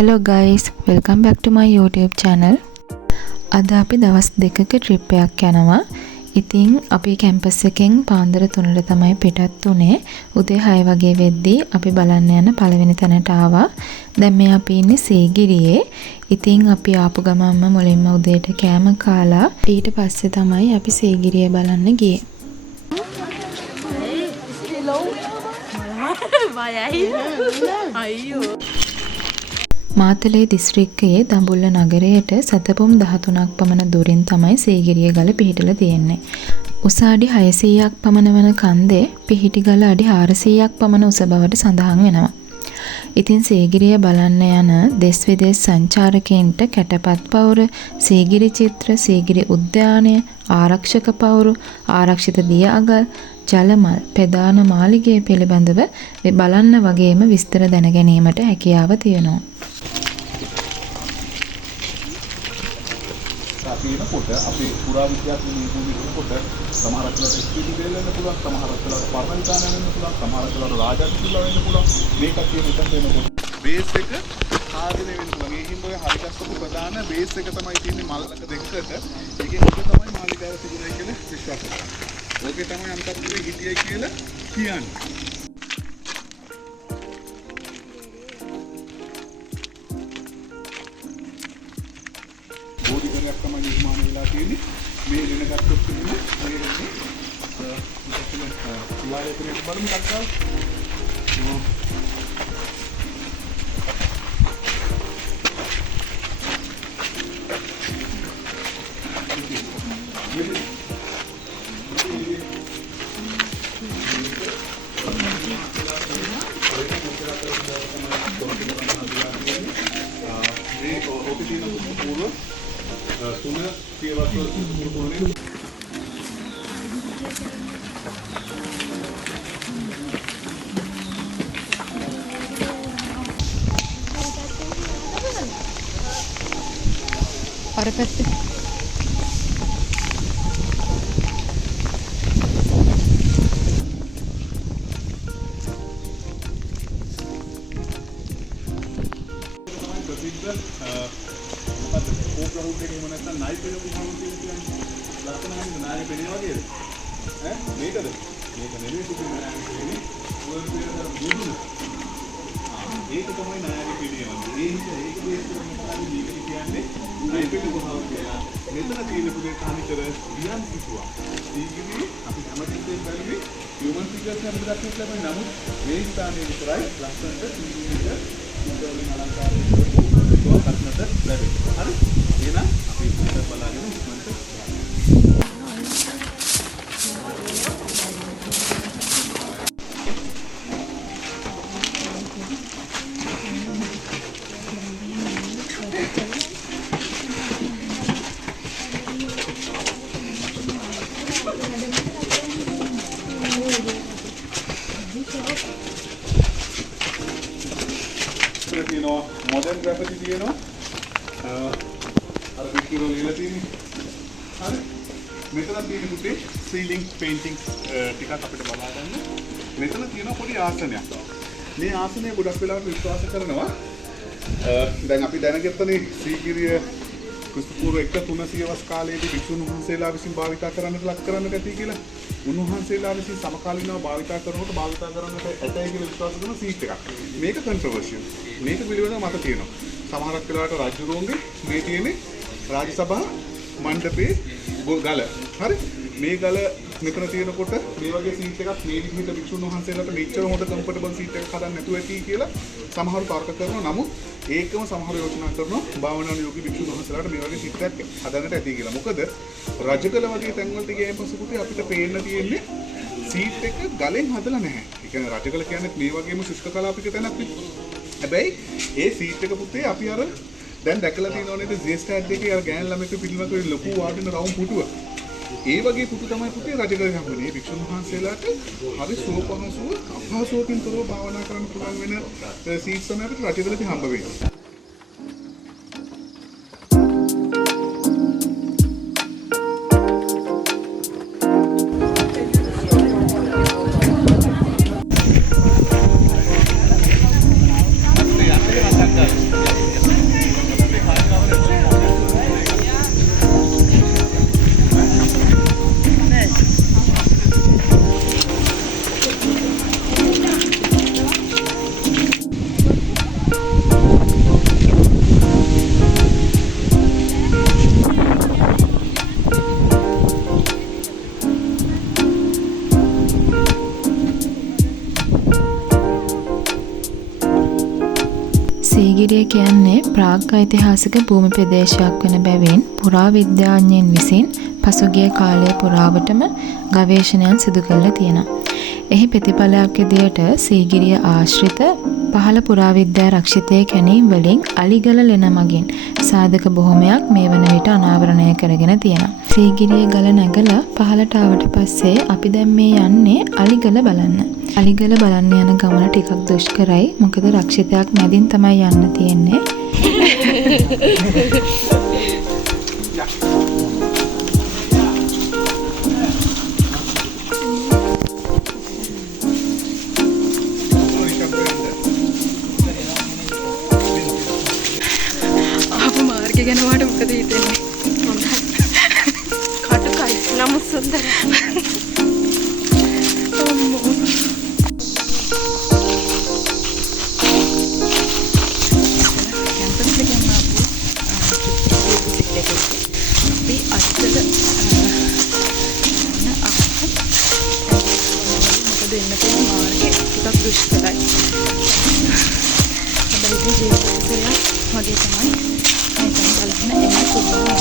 Hello guys, welcome back to my YouTube channel. අද අපි දවස් දෙකක ට්‍රිප් එකක් යනවා. ඉතින් අපි කැම්පස් එකෙන් පාන්දර 3ට තමයි පිටත් උනේ. උදේ 6 වගේ වෙද්දී අපි බලන්න යන පළවෙනි තැනට ආවා. දැන් මේ අපි ඉන්නේ සීගිරියේ. ඉතින් අපි ආපු ගමන්ම මුලින්ම උදේට කෑම කාලා ඊට පස්සේ තමයි අපි සීගිරිය බලන්න ගියේ. මාතලේ දිස්ත්‍රික්කයේ දඹුල්ල නගරයට සතපුම් 13ක් පමණ දුරින් තමයි සීගිරිය ගල පිහිටලා තියෙන්නේ. උස අඩි 600ක් පමණ වන කන්දේ පිහිටි ගල අඩි 400ක් පමණ උස බවට සඳහන් වෙනවා. ඉතින් සීගිරිය බලන්න යන දෙස් විදේශ සංචාරකයන්ට කැටපත් පවුර, සීගිරි චිත්‍ර, සීගිරි උද්‍යානය, ආරක්ෂක පවුරු, ආරක්ෂිත දිය අගල්, ජලමල්, ප්‍රධාන මාලිගය පිළිබඳව බලන්න වගේම විස්තර දැන ගැනීමට හැකියාව තියෙනවා. කොට අපේ පුරා විද්‍යාත්මක නිරූපණයට සමහරක් වෙලාවට ස්ථිති දෙල වෙන්න පුළුවන්, සමහරක් වෙලාවට පරණතාන වෙන්න පුළුවන්, සමහරක් වෙලාවට රාජාතිතුලා වෙන්න පුළුවන්. මේකත් කියන එකක් වෙනකොට බේස් එක ආධිනේ වෙන්න පුළුවන්. ඒ හින්දා ඔය හරිගස්සපු ප්‍රධාන බේස් එක තමයි තියෙන්නේ මල්ලක දෙකකට. ඒකෙන් එක තමයි මාලිගාව තිබුණයි කියලා විශ්වාස කරනවා. ඕකේ තමයි අන්තර්ජාලයේ හිටියයි කියලා කියන්නේ. තමයි නිර්මාණය වෙලා තියෙන්නේ. මේ වෙන ගත්තොත් කියන්නේ මේ වෙන්නේ ඉවාලේටරේට බලමු කක්කා. තුන කියවස්වල පුරුදුනේ අර පැත්තේ modern graffiti තියෙනවා. අර පිටුර ලියලා තියෙන්නේ. හරි. මෙතන තියෙන පුතේ සීලිං පේන්ටින්ග්ස් ටිකක් අපිට බලා ගන්න. මෙතන තියෙන පොඩි ආසනයක්. මේ ආසනය ගොඩක් වෙලාවට විශ්වාස කරනවා. දැන් අපි දැනගත්තනේ සීගිරිය ක්‍රිස්තුපූර්ව 1300 වස් කාලයේදී විසුණු වහන්සේලා විසින් භාවිතා කරන්නට ලක් කරන්නට ඇති කියලා. උන්වහන්සේලා විසින් සමකාලීනව භාවිතා කරනකොට භාවිතා කරන්නට ඇතයි කියලා විශ්වාස කරන සීට් එකක්. මේක කන්ට්‍රොවර්ෂියල්. මේක පිළිබඳව මත තියෙනවා. සමහරක් වෙලාවට රජුරුවන්ගේ මේ තියෙන්නේ රාජ්‍ය සභා මණ්ඩපයේ ගල. හරි? මේ ගල මෙතන තියෙනකොට මේ වගේ සීට් එකක් මේ විදිහට විසුණු වහන්සේලාට මෙච්චර හොඳ කම්ෆර්ටබල් සීට් එකක් හදන්න නැතුව ඇති කියලා සමහරු තර්ක කරනවා. නමුත් ඒකම සමහර යෝජනා කරනවා භාවනාවේ යෝගී විසුණු වහන්සේලාට මේ වගේ සීට් එකක් හදන්නට ඇති කියලා. මොකද රජකල වගේ තැන්වලට ගියන් පස්සේ පුතේ අපිට පේන්න තියෙන්නේ සීට් එක ගලෙන් හදලා නැහැ. ඒ කියන්නේ රජකල කියන්නේ මේ වගේම ශුෂ්ක කලාපික තැනක් නේ. හැබැයි ඒ සීට් එක පුතේ අපි අර දැන් දැකලා තියෙනව නේද ජේස්ට් එකේ අර ගෑන් ළමෙක් පිළිමක ලොකු වාඩින රවුම් පුටුව. ඒ වගේ පුතු තමයි පුතේ රජකල හම්බුනේ. වික්ෂුන් වහන්සේලාට හරි සෝපනසුව අපහසුවකින් තොරව භාවනා කරන්න පුළුවන් වෙන සීට්ස් තමයි අපිට රජකලදී හම්බ වෙන්නේ. කියන්නේ ප්‍රාග් ඓතිහාසික භූමි ප්‍රදේශයක් වන බැවින් පුරාවිද්‍යාඥයින් විසින් පසුගිය කාලය පුරාවටම ගවේෂණයන් සිදු කරලා තියෙනවා. එහි ප්‍රතිඵලයක් විදියට සීගිරිය ආශ්‍රිත පහළ පුරාවිද්‍යා රක්ෂිතයේ කැණීම් වලින් අලිගල ලෙන මගින් සාධක බොහොමයක් මේ වන විට අනාවරණය කරගෙන තියෙනවා. සීගිරිය ගල නැගලා පහළට ආවට පස්සේ අපි දැන් මේ යන්නේ අලිගල බලන්න. අලිගල බලන්න යන ගමන ටිකක් දුෂ්කරයි. මොකද රක්ෂිතයක් මැදින් තමයි යන්න තියෙන්නේ. ආපු මාර්ගය ගැන වාට මොකද හිතෙන්නේ? හොඳයි. කටුකයි නම සුන්දරයි. අම්මෝ. කැම්පස් එකෙන් ආපු ට්‍රිප් එකක්. අපි අච්චර මොකද එන්න තියෙන මාර්ගය ටිකක් දුෂ්කරයි. හැබැයි ජීවිතේ වගේ තමයි මේක බලන්න එන්න පුළුවන්.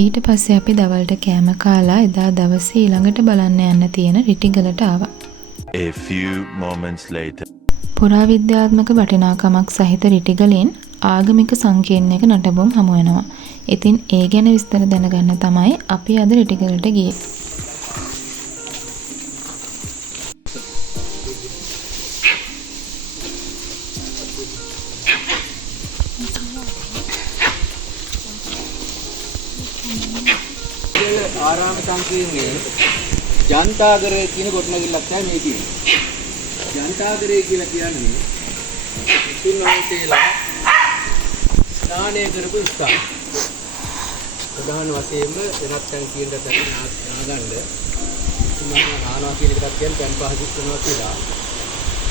ඊට පස්සේ අපි දවල්ට කෑම කාලා එදා දවසේ ඊළඟට බලන්න යන්න තියෙන රිටිගලට ආවා. A few moments later. පුරාවිද්‍යාත්මක වටිනාකමක් සහිත රිටිගලෙන් ආගමික සංකීර්ණයක නටබුම් හමු වෙනවා. ඉතින් ඒ ගැන විස්තර දැනගන්න තමයි අපි අද රිටිගලට ගියේ. ආරාම සංකීර්ණයේ ජන්තාගරය කියන ගොඩනැගිල්ලක් තමයි මේ කියන්නේ. ජන්තාගරය කියලා කියන්නේ තුන්වන්සේලා ස්නානය කරපු ස්ථාන. ප්‍රධාන වශයෙන්ම වෙනත් තැන් කියන තැන නාගන්න තුන්වන්සේලා නානවා කියන එකත් කියන්නේ පෑන් පහදිස් කරනවා කියලා.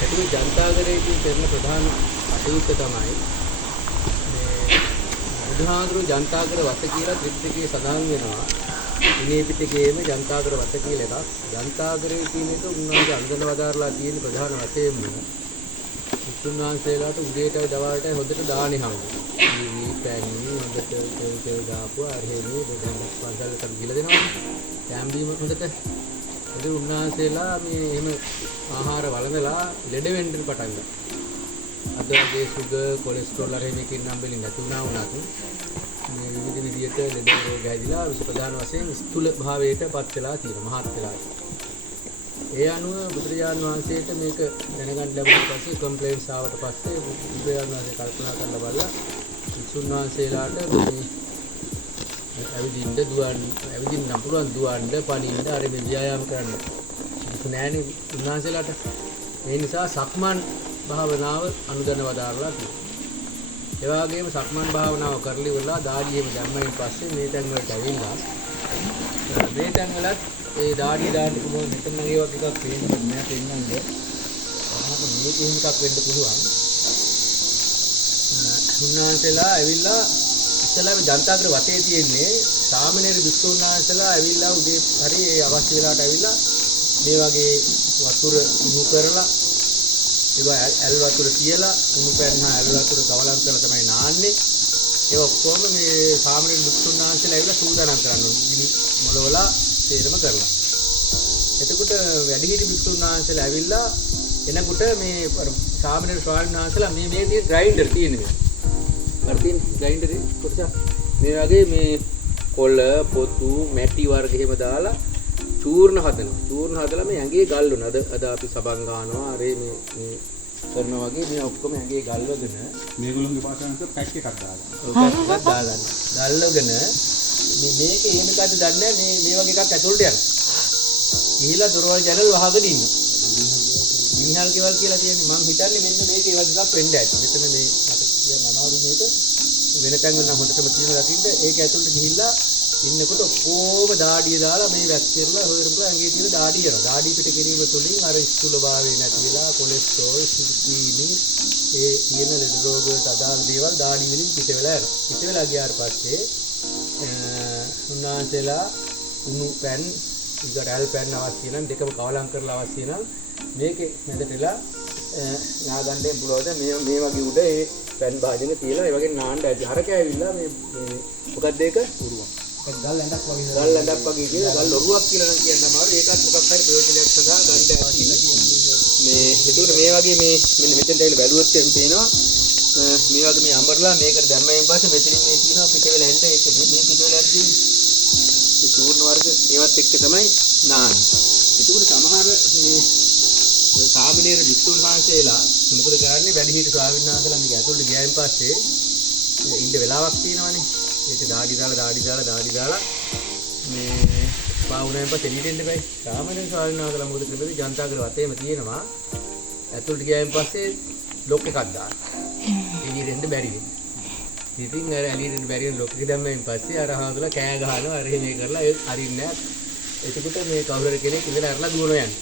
ඒකේ ජන්තාගරයේ තියෙන ප්‍රධාන අටයුත්ත තමයි මේ බුදුහාඳුරු ජන්තාගර වත කියලා ත්‍රිපිටකයේ සඳහන් වෙනවා. ඉනේ පිටකයේම ජන්තාගර වත කියලා එකක්. ජන්තාගරේ කියන එක උන්වහන්සේ අන්දන වදාරලා තියෙන ප්‍රධාන වශයෙන්ම උන්වහන්සේලාට උදේටයි දවල්ටයි හොඳට දානි හම්බුනේ. මේ පැණි හොඳට තෙල් දාපුවා අරහෙනේ දෙන්න පන්සලට ගිහලා දෙනවා. කැම්බීම හොඳට. ඒ උන්වහන්සේලා මේ එහෙම ආහාර වළඳලා ලෙඩ වෙන්න පටන් ගත්තා. අද වගේ සුගර් කොලෙස්ටරෝල් අර මේකෙන් නම් බෙලින් නැති වුණා වුණත් මේ විවිධ විදියට ලෙඩ රෝග හැදිලා ප්‍රධාන වශයෙන් ස්ථූල භාවයට පත් වෙලා තියෙනවා මහත් වෙලා. ඒ අනුව බුදුරජාණන් වහන්සේට මේක දැනගන්න ලැබුණාට පස්සේ කම්ප්ලේන්ට්ස් ආවට පස්සේ බුදුරජාණන් වහන්සේ කල්පනා කරලා බලලා විසුන් වහන්සේලාට මේ ඇවිදින්න නම් පුළුවන් දුවන්න පනින්න අර මේ ව්‍යායාම කරන්න නෑනේ උන්වහන්සේලාට. ඒ නිසා සක්මන් භාවනාව අනුදැන වදාරලා තියෙනවා. ඒ වගේම සක්මන් භාවනාව කරලි වෙලා දාඩියෙම දැම්මයින් පස්සේ මේ තැන් වලට ඇවිල්ලා මේ තැන් වලත් ඒ දාඩිය දාන්න පුළුවන් මෙතන වගේ එකක් පේන්නේ නැහැ පෙන්නන්නේ. අහක මේක එහෙම එකක් වෙන්න පුළුවන්. උන්වහන්සේලා ඇවිල්ලා ඉස්සලාම ජනතාග්‍ර වතේ තියෙන්නේ සාමණේර භික්ෂුන් වහන්සේලා ඇවිල්ලා උදේ හරි ඒ අවශ්‍ය වෙලාවට ඇවිල්ලා මේ වගේ වතුර උණු කරලා ඒක ඇල් වතුර තියලා උණු පැන්න ඇල් වතුර ගවලම් කරලා තමයි නාන්නේ. ඒ ඔක්කොම මේ සාමණේර භික්ෂුන් වහන්සේලා ඇවිල්ලා සූදානම් කරනවා. ගිනි මොලවලා තේරම කරලා. එතකොට වැඩිහිටි භික්ෂුන් වහන්සේලා ඇවිල්ලා එනකොට මේ සාමණේර ස්වාමීන් වහන්සේලා මේ තියෙන ග්‍රයින්ඩර් තියෙනවා. අර තියෙන ග්‍රයින්ඩරේ කොටස මේ වගේ මේ කොළ පොතු මැටි වර්ග එහෙම දාලා චූර්ණ හදනවා. චූර්ණ හදලා මේ ඇඟේ ගල්වනවා. අද අපි සබන් ගන්නවා. අර මේ කරනවා වගේ මේ ඔක්කොම ඇඟේ ගල්වගෙන මේගොල්ලෝගේ පාසලෙන් පැක් එකක් දාගන්න. ඔක දාගන්න. ගල්වගෙන මේක එහෙම එකක්ද දන්නේ මේ වගේ එකක් ඇතුළට යනවා. ගිහිලා දොරවල් ජනල් වහගෙන ඉන්නවා. මිනිහල් ගෙවල් කියලා කියන්නේ මං හිතන්නේ මෙන්න මේක ඒ වගේ එකක් වෙන්න ඇති. මෙතන මේ මට කියන්න අමාරු මේක වෙන තැන් වල නම් හොඳටම තියෙනවා දකින්න. ඒක ඇතුළට ගිහිල්ලා ඉන්නකොට ඔක්කොම දාඩිය දාලා මේ වැක්කිරලා හොයරලා ඇඟේ තියෙන දාඩිය යනවා. දාඩිය පිට කිරීම තුළින් අර ස්ථූලභාවය නැති වෙලා කොලෙස්ටරෝල් සුක්‍රීනි ඒ කියන ලෙඩ රෝග වලට අදාළ දේවල් දාඩිය වලින් පිට වෙලා යනවා. පිට වෙලා ගියාට පස්සේ උන්වහන්සේලා උණු පැන් ඊගට ඇල් පැන් අවශ්‍ය නම් දෙකම කවලම් කරලා අවශ්‍ය නම් මේකේ මැදටලා නාගන්නේ පුළුවන්ද මේ වගේ උඩ ඒ පැන් භාජන තියලා ඒ වගේ නාන්න ඇති. හරක ඇවිල්ලා මේ මොකක්ද ඒක? උරුවක්. ඒක ගල් ඇඳක් වගේ. ගල් ඇඳක් වගේ කියලා ගල් ඔරුවක් කියලා නම් කියන්න අමාරු. ඒකත් මොකක් හරි ප්‍රයෝජනයක් සඳහා ගන්න ඇති. මේ ඒකට මේ වගේ මේ මෙන්න මෙතෙන්ට ඇවිල්ලා බැලුවොත් එම් පේනවා මේ වගේ මේ අඹරලා මේකට දැම්මයින් පස්සේ මෙතනින් මේ තියෙනවා පිට වෙලා එන්න ඒක මේ පිට වෙලා ඇද්දී ඒ චූර්ණ වර්ග ඒවත් එක්ක තමයි නාන්නේ. ඒකට සමහර මේ සාමිනේර වික්තුන් වහන්සේලා මොකද කරන්නේ වැඩිහිටි ස්වාමීන් වහන්සේලා මේක ඇතුළට ගියායින් පස්සේ ඉන්න වෙලාවක් තියෙනවනේ. ඒක දාඩි දාලා මේ පාවුණෙන් පස්සේ එළියට එන්න බෑ. සාමාන්‍යයෙන් ස්වාමීන් වහන්සේලා මොකද කරන්නේ ජනතාවගේ වතේම තියෙනවා. ඇතුළට ගියායින් පස්සේ ලොක් එකක් දාන්න. එළියට එන්න බැරි වෙනවා. ඉතින් අර එළියට එන්න බැරි වෙන ලොක් එක දැම්මයින් පස්සේ අර හාමුදුරුවෝ කෑ ගහනවා අර මේ කරලා ඒ අරින්නේ නැහැ. එතකොට මේ කවුරු හරි කෙනෙක් ඉඳලා අරලා දුවනවා යන්නේ.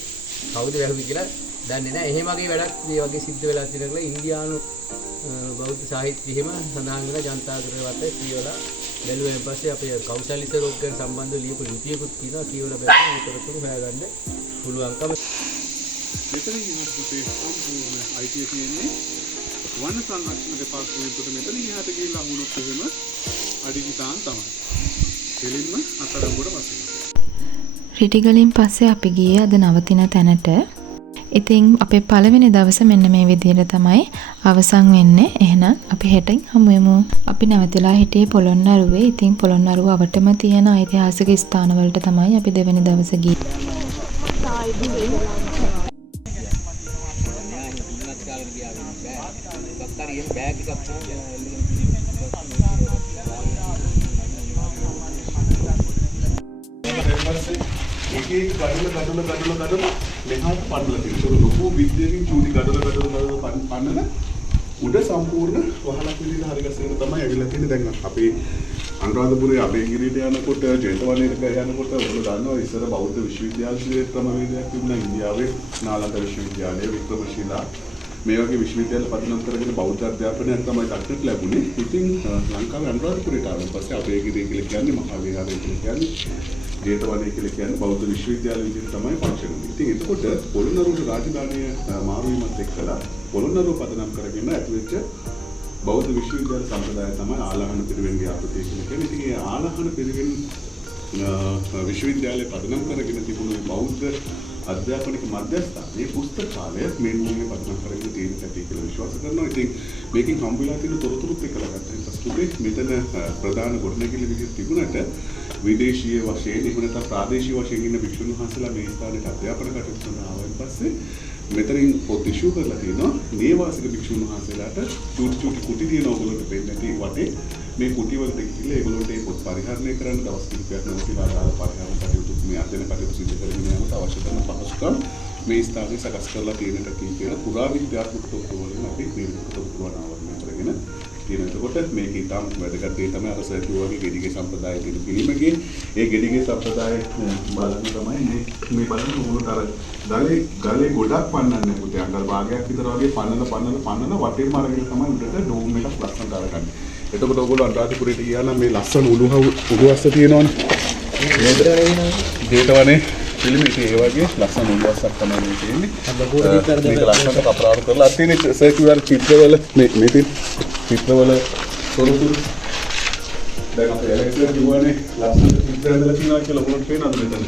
කවුද වැහුවේ කියලා දන්නේ නැහැ. එහෙම වගේ වැඩක් මේ වගේ සිද්ධ වෙලා තියෙනවා කියලා ඉන්දියානු බෞද්ධ සාහිත්‍යයෙම සඳහන් වෙලා ජනතාගර වතේ කියවලා බැලුවෙන් පස්සේ අපේ කෞශල්‍ය රෝග ගැන සම්බන්ධව ලියපු ලිපියකුත් තියෙනවා. කියවලා බලන්න උතරතුරු හොයාගන්න පුළුවන්කම. මෙතන ඉන්නකොට සම්පූර්ණ අයිතිය තියෙන්නේ වන සංරක්ෂණ දෙපාර්තමේන්තුවට. මෙතන ඉහට ගිහිල්ලා වුණොත් එහෙම අඩිගිතාන් තමයි. දෙලින්ම අතරඹුර වශයෙන්. රිටිගලින් පස්සේ අපි ගියේ අද නවතින තැනට. ඉතින් අපේ පළවෙනි දවස මෙන්න මේ විදිහට තමයි අවසන් වෙන්නේ. එහෙනම් අපි හෙටින් හමු වෙමු. අපි නැවතිලා හිටියේ පොළොන්නරුවේ. ඉතින් පොළොන්නරුව අවටම තියෙන ඓතිහාසික ස්ථාන වලට තමයි අපි දෙවෙනි දවසේ ගියේ. ඒකේ ගඩොල මෙහාට පන්නලා තියෙනවා. ලොකු විද්‍යාවෙන් චූටි ගඩොල පන්නන උඩ සම්පූර්ණ වහලක් විදිහට හරිගස්සගෙන තමයි ඇවිල්ලා තියෙන්නේ. දැන් අපේ අනුරාධපුරයේ අබේගිරියට යනකොට ජේතවනයේට යනකොට ඔයගොල්ලෝ දන්නවා ඉස්සර බෞද්ධ විශ්වවිද්‍යාලයේ ක්‍රමවේදයක් තිබුණා. ඉන්දියාවේ නාලන්ද විශ්වවිද්‍යාලය, වික්‍රමශීලා මේ වගේ විශ්වවිද්‍යාල පදනම් කරගෙන බෞද්ධ අධ්‍යාපනයක් තමයි දක්නට ලැබුණේ. ඉතින් ලංකාවේ අනුරාධපුරයට ආවන් පස්සේ අබේගිරිය කියලා කියන්නේ මහා විහාරය කියලා කියන්නේ ජේතවනය කියලා කියන්නේ බෞද්ධ විශ්වවිද්‍යාල විදිහට තමයි පරිචය වෙන්නේ. ඉතින් එතකොට පොළොන්නරුවේ රාජධානිය මාරු වීමත් එක්කලා පොළොන්නරුව පදනම් කරගෙන ඇතිවෙච්ච බෞද්ධ විශ්වවිද්‍යාල සම්ප්‍රදාය තමයි ආලාහන පිරිවෙන්ගේ ආපතේ කියලා කියන්නේ. ඉතින් ඒ ආලාහන පිරිවෙන් විශ්වවිද්‍යාලය පදනම් කරගෙන තිබුණු බෞද්ධ අධ්‍යාපනික මධ්‍යස්ථානයේ පුස්තකාලය මේ භූමියේ පදනම් කරගෙන තියෙන කටි කියලා විශ්වාස කරනවා. ඉතින් මේකෙන් හම්බ වෙලා තියෙන තොරතුරුත් එක්කලා ගත්තා. පස්සේ මෙතන ප්‍රධාන ගොඩනැගිලි විදිහට තිබුණාට විදේශීය වශයෙන් එහෙම නැත්නම් ප්‍රාදේශීය වශයෙන් ඉන්න භික්ෂුන් වහන්සේලා මේ ස්ථානයට අධ්‍යාපන කටයුතු කරන ආවන් පස්සේ මෙතනින් පොත් ඉෂුව කරලා තියෙනවා. නේවාසික භික්ෂුන් වහන්සේලාට චූටි කුටි තියෙන ඕගොල්ලන්ට පෙන්නන තේ වටේ මේ කුටි වලට ගිහිල්ලා ඒගොල්ලන්ට මේ පොත් පරිහරණය කරන්න දවස් කිහිපයක් නැවතිලා ආදාළ පරිහරණ කටයුතු මේ අධ්‍යයන කටයුතු සිදු කරගෙන යනකොට අවශ්‍ය කරන පහසුකම් මේ ස්ථානයේ සකස් කරලා තියෙනට කියලා පුරාවිද්‍යාත්මක තොරතුරු වලින් අපි මේ තොරතුරු අනාවරණය කරගෙන තියෙනවා. එතකොට මේක ඉතාම වැදගත් දේ තමයි අර සර් කිව්වා වගේ ගෙඩිගේ සම්ප්‍රදාය කියන පිළිමගේ ඒ ගෙඩිගේ සම්ප්‍රදාය බලන්න තමයි මේ බලන්න උගලට අර ගලේ ගොඩක් පන්නන්නේ පුතේ අඟල් භාගයක් විතර වගේ පන්නන වටේම අරගෙන තමයි උඩට ඩෝම් එකක් ලස්සනට අරගන්නේ. එතකොට ඔයගොල්ලෝ අනුරාධපුරයට ගියා නම් මේ ලස්සන උළුවස්ස තියෙනවනේ. ජේතවනේ පිළිමේ ඒ වගේ ලස්සන උළුවස්සක් තමයි මේ තියෙන්නේ. මේක ලස්සනට කපරාරු කරලා අත් තියෙන සර්කියුලර් චිත්‍රවල මේ චිත්‍රවල තොරතුරු දැන් අපේ එලෙක්ට්‍රික් කිව්වනේ ලස්සන චිත්‍ර හදලා තියෙනවා කියලා ඔයගොල්ලෝ පේනවද මෙතන?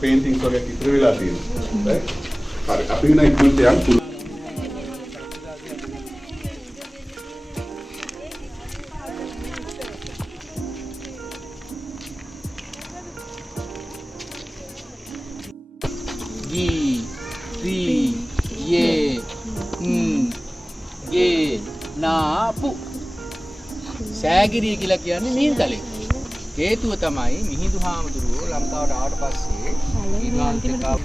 පේන්ටින්ග්ස් වගේ චිත්‍ර වෙලා තියෙනවා. right? හරි අපි වෙන ඉක්මනට යන්න නාපු සෑගිරිය කියලා කියන්නේ මිහින්තලේ. හේතුව තමයි මිහිඳු හාමුදුරුවෝ ලංකාවට ආවට පස්සේ ඊළාන්තිකා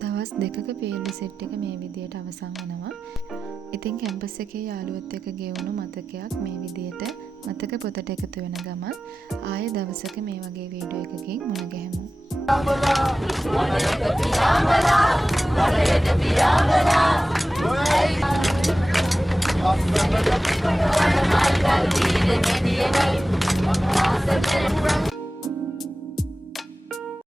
දවස් දෙකක පීල්ඩ සෙට් එක මේ විදියට අවසන් වෙනවා. ඉතින් කැම්පස් එකේ යාළුවොත් එක්ක ගෙවුණු මතකයක් මේ විදියට මතක පොතට එකතු වෙන ගමන් ආයෙ දවසක මේ වගේ වීඩියෝ එකකින් මුණ ගැහෙමු. Thank you.